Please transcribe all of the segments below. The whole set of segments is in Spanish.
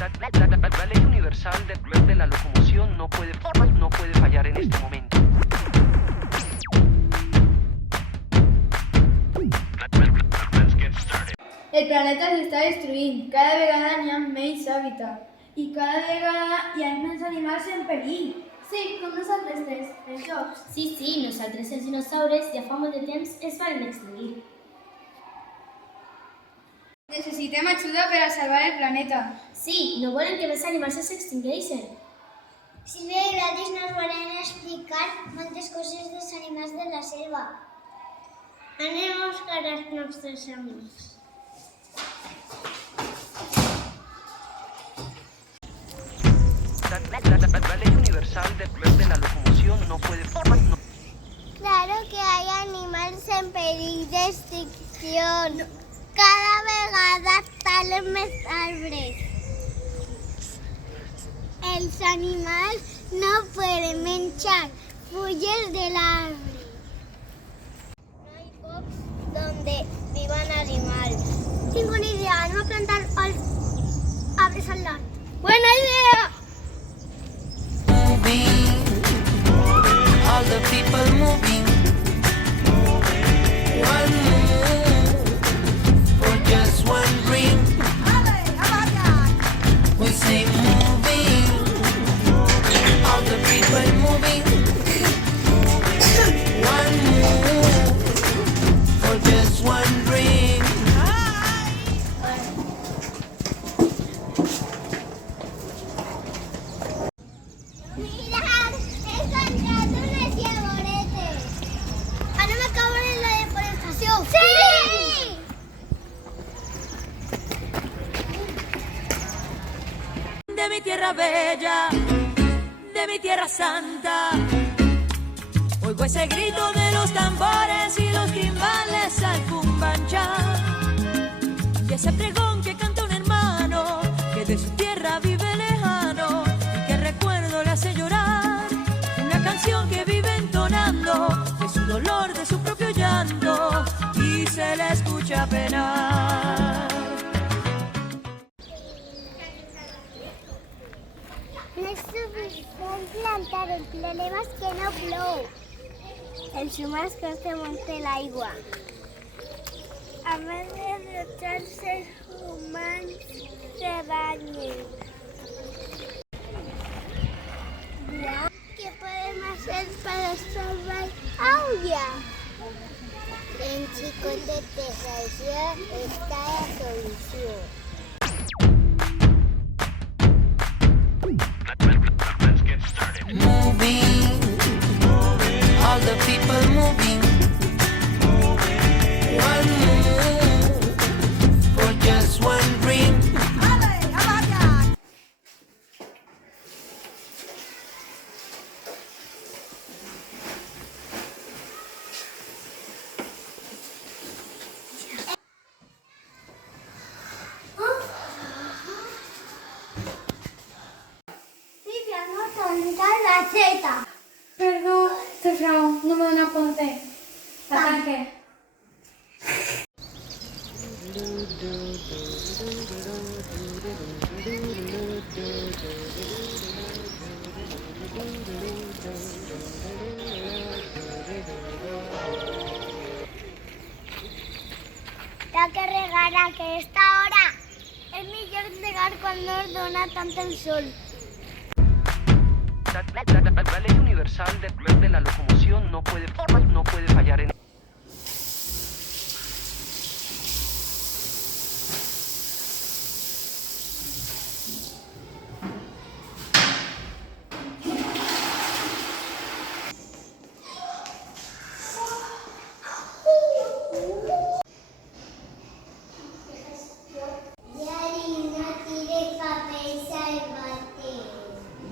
La ley universal de la locomoción no puede fallar en este momento. El planeta s'està destruint, cada vegada n'hi ha menys hàbitat i cada vegada hi ha menys animals en perill. Sí, com nosaltres tres, els jocs. Sí, nosaltres els dinosaures ja fa molt de temps es van extingir. Necessitem ajuda per a salvar el planeta. Sí, no volen que els animals s'extingeixen. Sílvia i Gladys nos volen explicar moltes coses dels animals de la selva. Anem a buscar els nostres amics. La ley universal de la locomoción no puede... Claro que hay animals en perill d'extinció. Cada vegada talen més arbres. Els animals no poden menjar fulles de l'arbre. No hay bosques donde vivan animales. Tengo una idea, anem a plantar arbres al lado. ¡Buena idea! All the people moving, one move for just one dream. We say moving, all the people moving, one move for just one dream. Mirad, he encontrado unas llamoretes. Ahora me acabo en la deforestación. ¡Sí! De mi tierra bella, de mi tierra santa, oigo ese grito de los tambores y los timbales al cumbancha, y ese pregón que canta un hermano que de su tierra vive lejano y que recuerdo le hace llorar, una canción que vive entonando de su dolor, de su propio llanto, y se le escucha penar. No es suficiente plantar, el problema es que no plou. Els humans costa molt l'aigua. A més de tots els humans se banyen. ¿Qué podemos hacer para salvar agua? En Chicote, Texas, está la solución. Moving, all the people moving, one move for just one dream. Silvia, no tonta la zeta. Perdó, Cefrão, no me dona apunte. Ataque. Hi ha que regar a aquesta hora. És millor regar quan no es dona tant el sol. La ley universal de la locomoción no puede fallar en...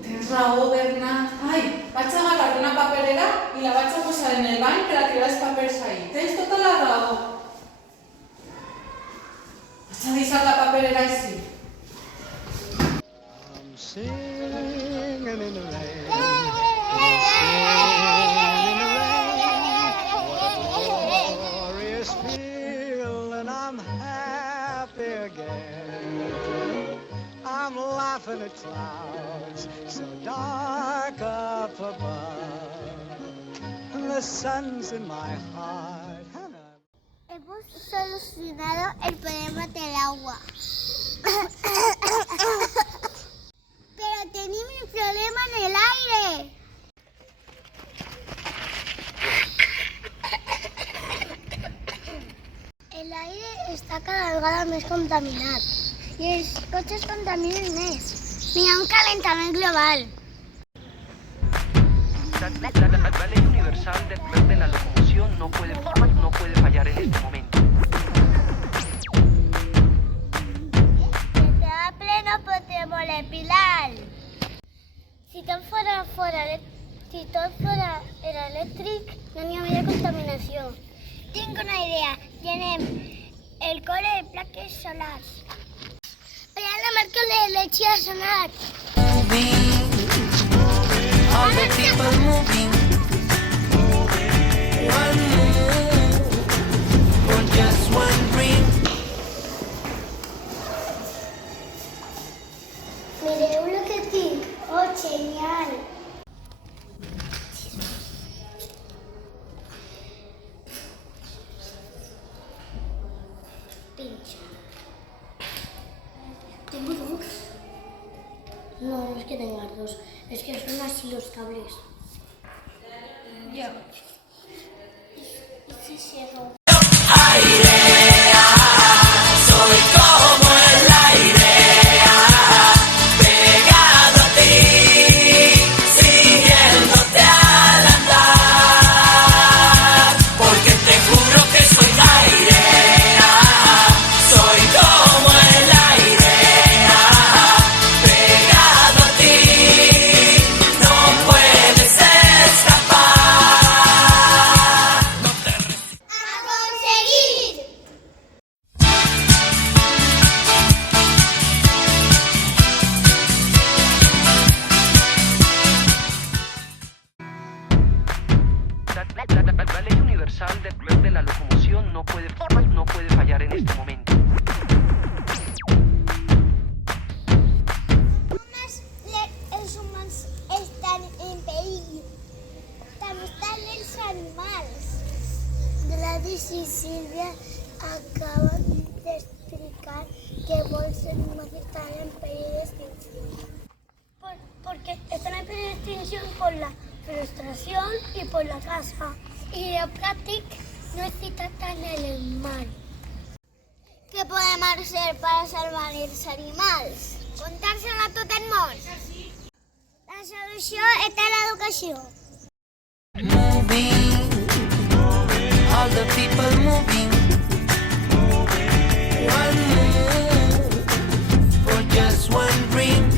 Tens raó, Bernat. Ai, vaig agarrar una paperera i la vaig a posar en el bany per a tirar els papers ahí. Tens tota la raó. Vaig a deixar la paperera així. I'm singing in the rain. Glorious feeling, I'm happy again. I'm indefinite clouds so dark up above. The sun's in my heart. Hemos solucionado el problema del agua. Pero tenemos un problema en el aire. El aire està cada vegada més contaminat i els cotxes contaminen més. Hi ha un calentament global. La ley universal del poder de la locomoción no puede fallar en este momento. Estem a pleno potèmole Pilar. Si tot fora era elèctric, no n'hi hauria contaminació. Tinc una idea. Llenem el cole de plaques solars. Però la marca l'elecció ha sonat. All the people moving. One move for just one dream. Mireu lo que tinc. Oh, genial. Pincha. ¿Tengo dos? No, no es que tengas dos. Es que son así los cables. Ya. ¿Y si cierro? Soy como el aire, pegado a ti, siguiéndote al andar, porque te juro que soy aire, soy como el aire, pegado a ti, no puedes escapar. ¡A conseguir! La ley universal del poder de la locomoción no puede fallar en este momento. Els humans estan en perill. També estan els animals. Gladys i Sílvia acaban d'explicar que molts animals estan en perill d'extinció. Porque están en perill d'extinció por la frustración y por la caza. Y el plástico no está tan en el mar. Què podem fer per salvar els animals? Contar-se'l a tot el món. La solució està en l'educació. Moving, all the people moving. One move for just one dream.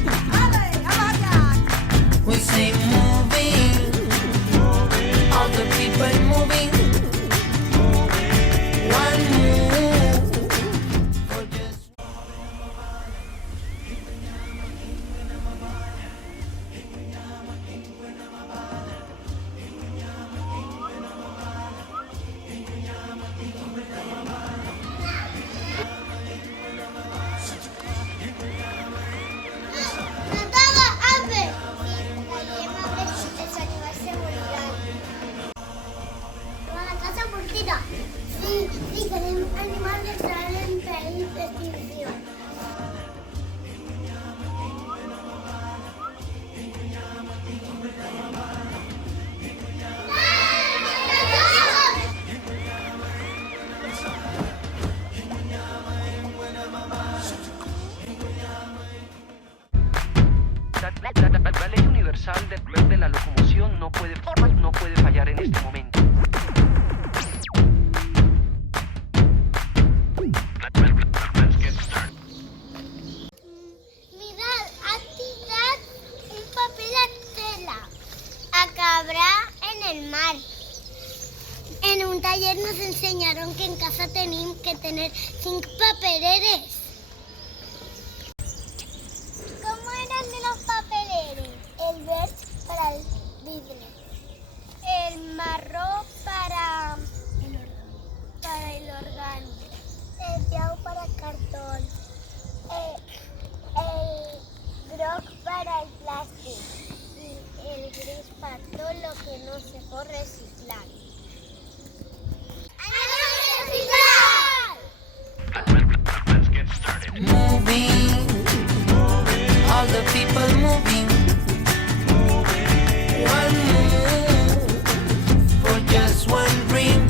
We say moving, all the people moving. One move for just Natada, ave! Traiem a ver si els animals se moriran. A la casa portera. Sí, querem animals que estan en perill d'extinció. La ley universal del poder de la locomoción no puede fallar en este momento. Mirad, ha tirat un paper de tela. Acabará en el mar. En un taller nos enseñaron que en casa tenemos que tener 5 papeleres. ¿Cómo eran de los papeleres? El verde para el vidrio, el marrón para el orgánico, el blau para cartón, el gris para todo lo que no se puede reciclar. Moving, all the people moving. One move for just one dream.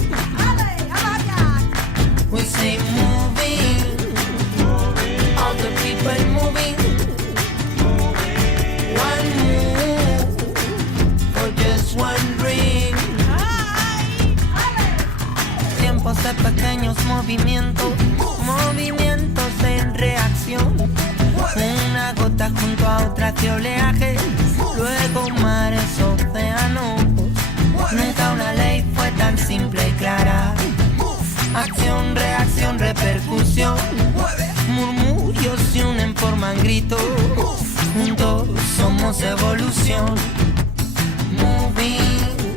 We say moving, all the people moving. One move for just one dream. Tiempos de pequeños movimientos, movimientos en reacción. Una gota junto a otra hacia oleaje, luego mares, océanos. Nunca una ley fue tan simple y clara. Acción, reacción, repercusión. Murmullos se unen, forman gritos. Juntos somos evolución. Moving,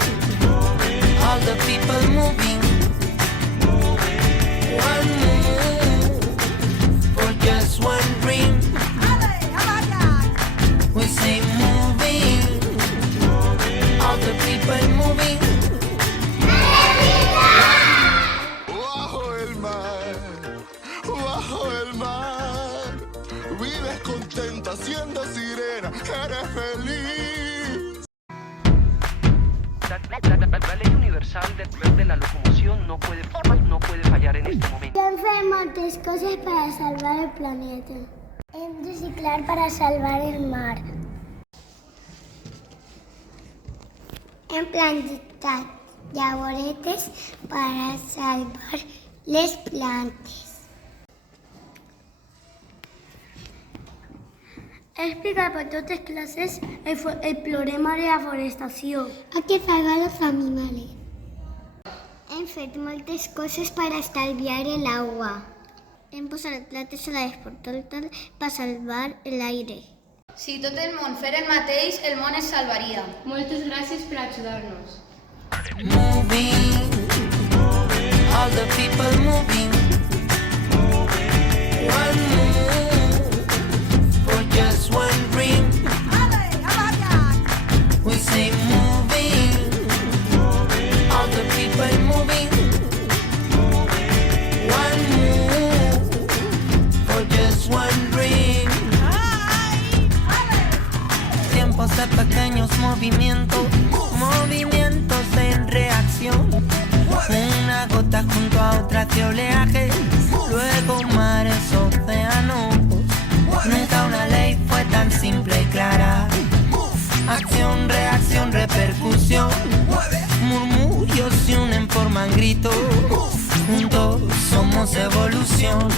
all the people moving. One move for just one dream. We say moving, all the people moving. Bajo el mar, vives contenta siendo sirena, eres feliz. La ley universal de la locomoción no puede fallar en este momento. Diferentes cosas para salvar el planeta. En reciclar para salvar el mar. En plantar llavoretes para salvar les plantes. Explicar por totes clases el problema de la forestació. Hay que salvar los animales. Hem fet moltes coses per estalviar l'aigua. Hem posat plates solars per tot per salvar l'aire. Si tot el món fes el mateix, el món es salvaria. Moltes gràcies per ajudar-nos. Moving, all the people moving. One move for just one dream. We say moving, all the people moving. One move for just one dream. Tiempos de pequeños movimientos, movimientos en reacción. Una gota junto a otra hacia oleaje, luego mares, océanos. Nunca una ley fue tan simple y clara. Acción, reacción, repercusión. Murmullos se unen, forman gritos. Juntos somos evolución.